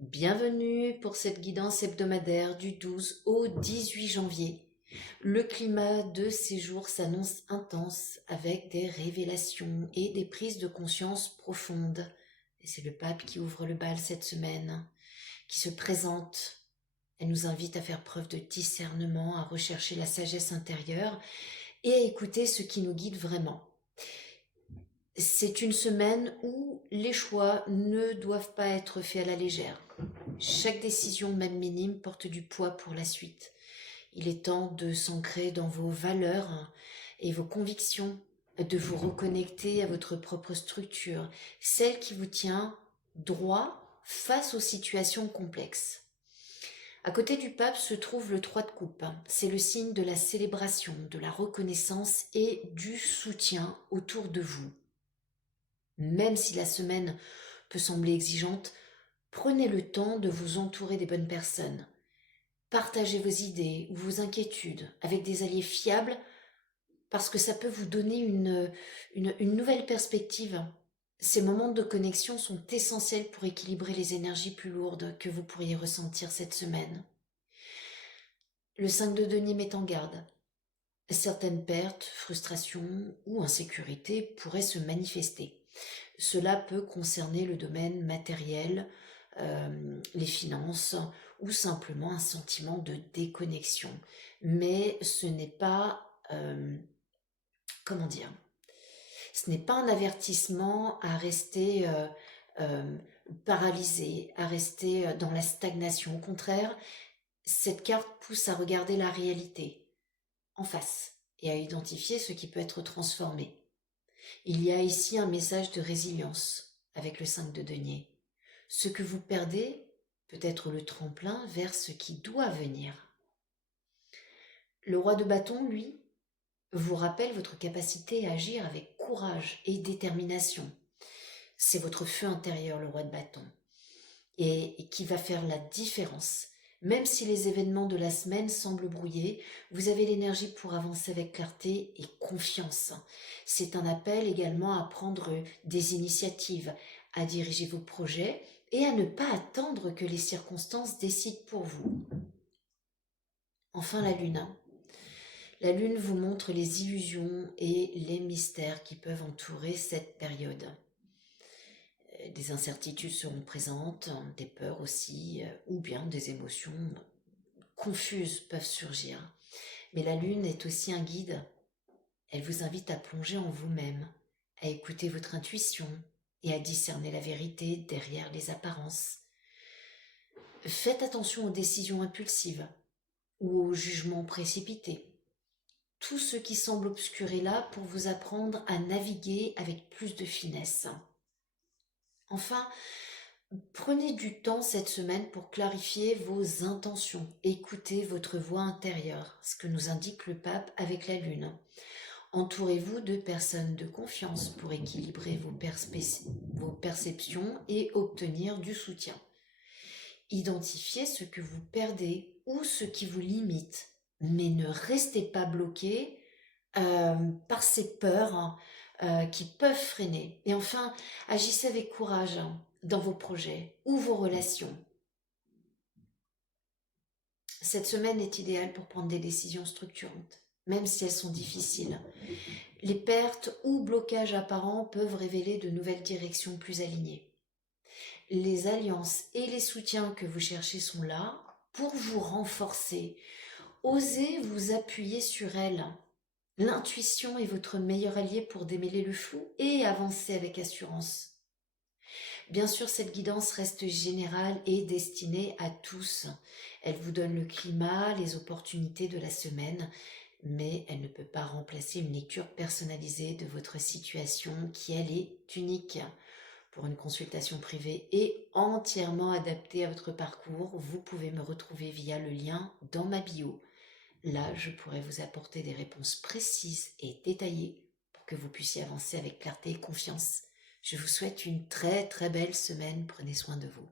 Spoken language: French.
Bienvenue pour cette guidance hebdomadaire du 12 au 18 janvier. Le climat de ces jours s'annonce intense avec des révélations et des prises de conscience profondes. Et c'est le pape qui ouvre le bal cette semaine, qui se présente. Elle nous invite à faire preuve de discernement, à rechercher la sagesse intérieure et à écouter ce qui nous guide vraiment. C'est une semaine où les choix ne doivent pas être faits à la légère. Chaque décision, même minime, porte du poids pour la suite. Il est temps de s'ancrer dans vos valeurs et vos convictions, de vous reconnecter à votre propre structure, celle qui vous tient droit face aux situations complexes. À côté du pape se trouve le 3 de coupe. C'est le signe de la célébration, de la reconnaissance et du soutien autour de vous. Même si la semaine peut sembler exigeante, prenez le temps de vous entourer des bonnes personnes. Partagez vos idées ou vos inquiétudes avec des alliés fiables parce que ça peut vous donner une nouvelle perspective. Ces moments de connexion sont essentiels pour équilibrer les énergies plus lourdes que vous pourriez ressentir cette semaine. Le 5 de denier met en garde. Certaines pertes, frustrations ou insécurité pourraient se manifester. Cela peut concerner le domaine matériel, les finances ou simplement un sentiment de déconnexion. Mais ce n'est pas, ce n'est pas un avertissement à rester paralysé, à rester dans la stagnation. Au contraire, cette carte pousse à regarder la réalité en face et à identifier ce qui peut être transformé. Il y a ici un message de résilience avec le 5 de denier. Ce que vous perdez peut être le tremplin vers ce qui doit venir. Le roi de bâton, lui, vous rappelle votre capacité à agir avec courage et détermination. C'est votre feu intérieur, le roi de bâton, et qui va faire la différence. Même si les événements de la semaine semblent brouillés, vous avez l'énergie pour avancer avec clarté et confiance. C'est un appel également à prendre des initiatives, à diriger vos projets et à ne pas attendre que les circonstances décident pour vous. Enfin, la lune. La lune vous montre les illusions et les mystères qui peuvent entourer cette période. Des incertitudes seront présentes, des peurs aussi, ou bien des émotions confuses peuvent surgir. Mais la lune est aussi un guide. Elle vous invite à plonger en vous-même, à écouter votre intuition et à discerner la vérité derrière les apparences. Faites attention aux décisions impulsives ou aux jugements précipités. Tout ce qui semble obscur est là pour vous apprendre à naviguer avec plus de finesse. Enfin, prenez du temps cette semaine pour clarifier vos intentions. Écoutez votre voix intérieure, ce que nous indique le pape avec la lune. Entourez-vous de personnes de confiance pour équilibrer vos perceptions et obtenir du soutien. Identifiez ce que vous perdez ou ce qui vous limite, mais ne restez pas bloqué par ces peurs qui peuvent freiner. Et enfin, agissez avec courage dans vos projets ou vos relations. Cette semaine est idéale pour prendre des décisions structurantes, même si elles sont difficiles. Les pertes ou blocages apparents peuvent révéler de nouvelles directions plus alignées. Les alliances et les soutiens que vous cherchez sont là pour vous renforcer. Osez vous appuyer sur elles. L'intuition est votre meilleur allié pour démêler le flou et avancer avec assurance. Bien sûr, cette guidance reste générale et destinée à tous. Elle vous donne le climat, les opportunités de la semaine, mais elle ne peut pas remplacer une lecture personnalisée de votre situation qui, elle, est unique. Pour une consultation privée et entièrement adaptée à votre parcours, vous pouvez me retrouver via le lien dans ma bio. Là, je pourrai vous apporter des réponses précises et détaillées pour que vous puissiez avancer avec clarté et confiance. Je vous souhaite une très très belle semaine. Prenez soin de vous.